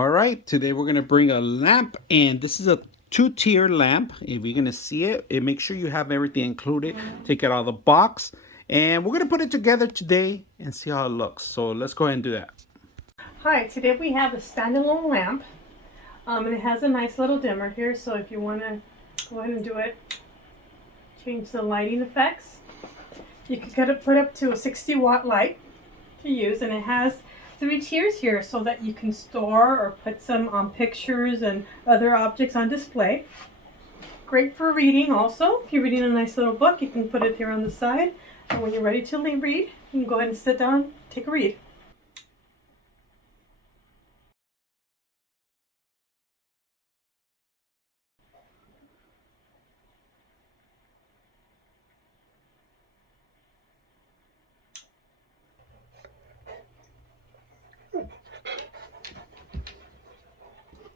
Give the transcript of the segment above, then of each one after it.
All right, today we're gonna bring a lamp, and this is a two-tier lamp. If you're gonna see it, make sure you have everything included. Take it out of the box, and we're gonna put it together today and see how it looks. So let's go ahead and do that. Hi, today we have a standalone lamp, and it has a nice little dimmer here, so if you want to go ahead and do it, change the lighting effects. You can put up to a 60-watt light to use, and it has 3 tiers here so that you can store or put some pictures and other objects on display. Great for reading also. If you're reading a nice little book, you can put it here on the side, and when you're ready to read, you can go ahead and sit down, take a read.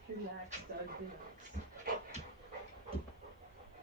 Relax, Doug, relax.